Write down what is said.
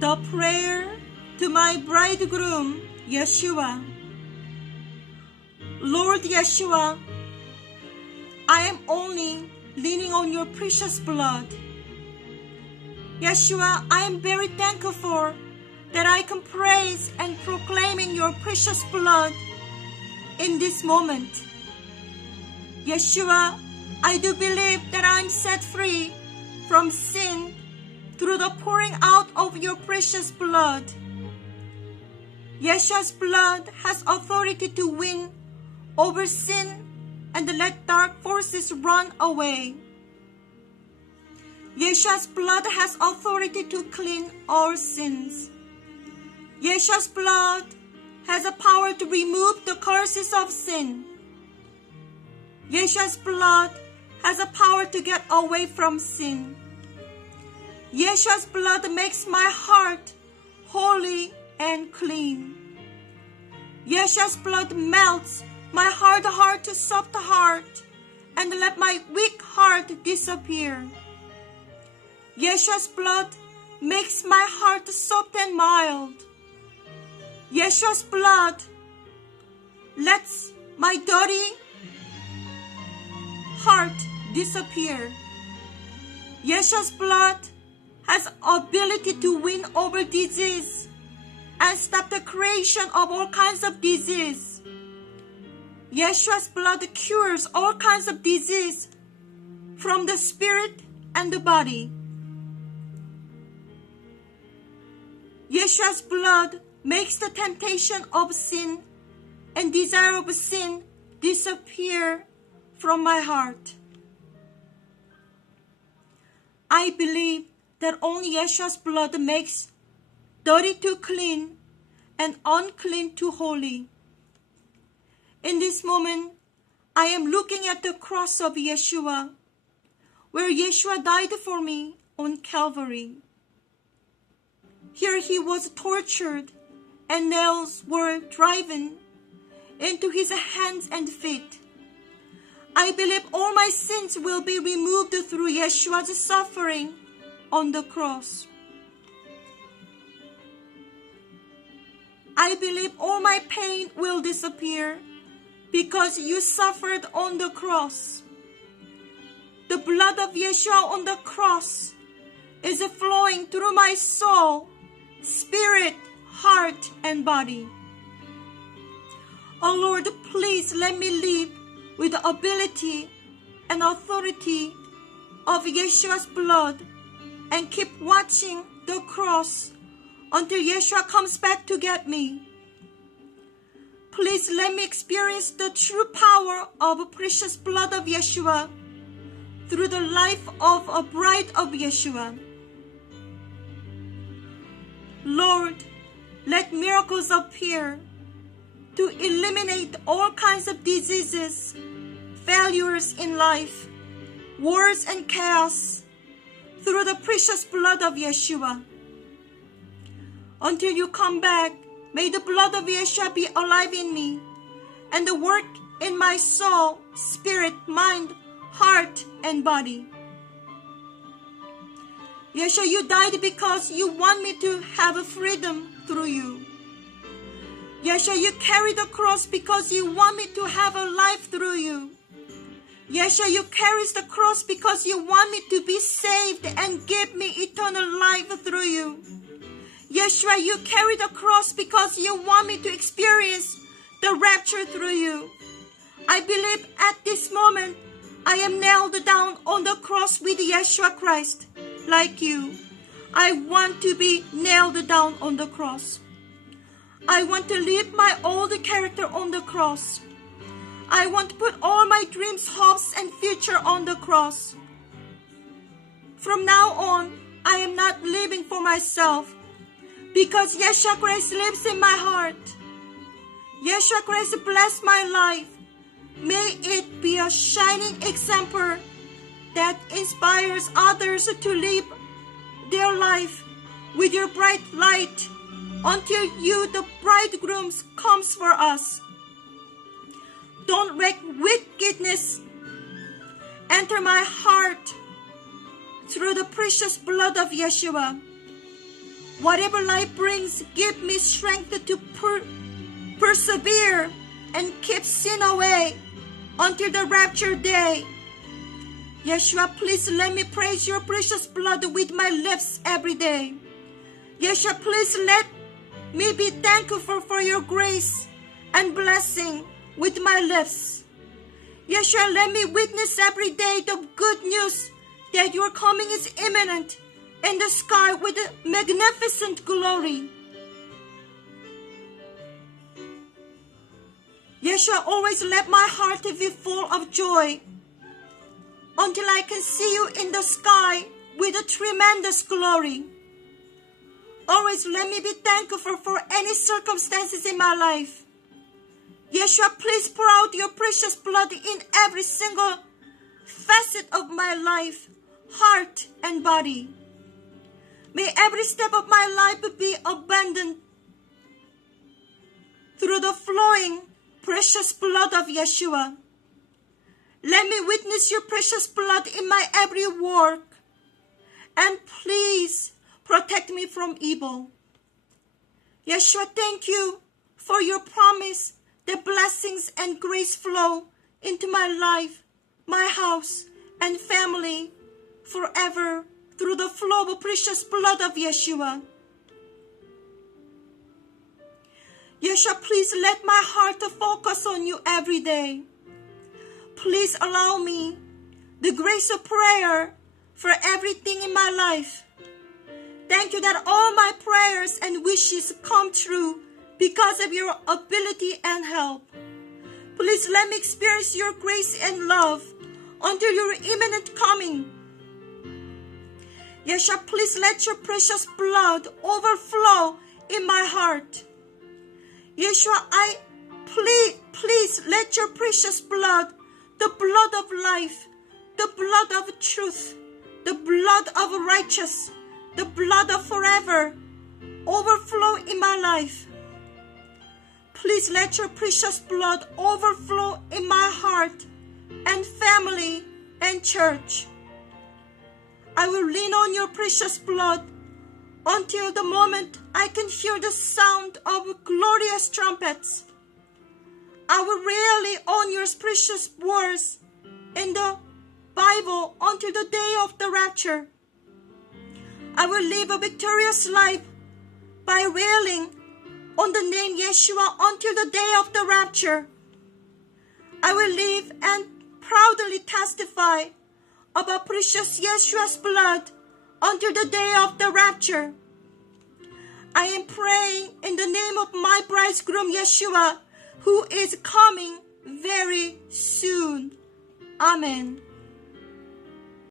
The prayer to my bridegroom, Yeshua. Lord Yeshua, I am only leaning on your precious blood. Yeshua, I am very thankful that I can praise and proclaim in your precious blood in this moment. Yeshua, I do believe that I am set free from sin through the pouring out of your precious blood. Yeshua's blood has authority to win over sin and let dark forces run away. Yeshua's blood has authority to clean our sins. Yeshua's blood has a power to remove the curses of sin. Yeshua's blood has a power to get away from sin. Yeshua's blood makes my heart holy and clean. Yeshua's blood melts my hard heart to soft heart and let my weak heart disappear. Yeshua's blood makes my heart soft and mild. Yeshua's blood lets my dirty heart disappear. Yeshua's blood has ability to win over disease and stop the creation of all kinds of disease. Yeshua's blood cures all kinds of disease from the spirit and the body. Yeshua's blood makes the temptation of sin and desire of sin disappear from my heart. I believe that only Yeshua's blood makes dirty to clean and unclean to holy. In this moment, I am looking at the cross of Yeshua, where Yeshua died for me on Calvary. Here he was tortured and nails were driven into his hands and feet. I believe all my sins will be removed through Yeshua's suffering on the cross. I believe all my pain will disappear because you suffered on the cross. The blood of Yeshua on the cross is flowing through my soul, spirit, heart, and body. Oh Lord, please let me live with the ability and authority of Yeshua's blood and keep watching the cross until Yeshua comes back to get me. Please let me experience the true power of the precious blood of Yeshua through the life of a bride of Yeshua. Lord, let miracles appear to eliminate all kinds of diseases, failures in life, wars and chaos through the precious blood of Yeshua. Until you come back, may the blood of Yeshua be alive in me and work in my soul, spirit, mind, heart, and body. Yeshua, you died because you want me to have a freedom through you. Yeshua, you carried the cross because you want me to have a life through you. Yeshua, you carry the cross because you want me to be saved and give me eternal life through you. Yeshua, you carry the cross because you want me to experience the rapture through you. I believe at this moment I am nailed down on the cross with Yeshua Christ, like you. I want to be nailed down on the cross. I want to leave my old character on the cross. I want to put all my dreams, hopes, and future on the cross. From now on, I am not living for myself because Yeshua Christ lives in my heart. Yeshua Christ bless my life. May it be a shining example that inspires others to live their life with your bright light until you, the bridegroom, comes for us. Don't let wickedness enter my heart through the precious blood of Yeshua. Whatever life brings, give me strength to persevere and keep sin away until the rapture day. Yeshua, please let me praise your precious blood with my lips every day. Yeshua, please let me be thankful for your grace and blessing with my lips. Yeshua, let me witness every day the good news that your coming is imminent in the sky with a magnificent glory. Yeshua, always let my heart be full of joy until I can see you in the sky with a tremendous glory. Always let me be thankful for any circumstances in my life. Yeshua, please pour out your precious blood in every single facet of my life, heart, and body. May every step of my life be abandoned through the flowing precious blood of Yeshua. Let me witness your precious blood in my every work. And please protect me from evil. Yeshua, thank you for your promise that blessings and grace flow into my life, my house, and family forever through the flow of precious blood of Yeshua. Yeshua, please let my heart focus on you every day. Please allow me the grace of prayer for everything in my life. Thank you that all my prayers and wishes come true because of your ability and help. Please let me experience your grace and love until your imminent coming. Yeshua, please let your precious blood overflow in my heart. Yeshua, please let your precious blood, the blood of life, the blood of truth, the blood of righteous, the blood of forever, overflow in my life. Please let your precious blood overflow in my heart and family and church. I will lean on your precious blood until the moment I can hear the sound of glorious trumpets. I will rely on your precious words in the Bible until the day of the rapture. I will live a victorious life by railing on the name Yeshua until the day of the rapture. I will live and proudly testify about precious Yeshua's blood until the day of the rapture. I am praying in the name of my bridegroom Yeshua, who is coming very soon. Amen.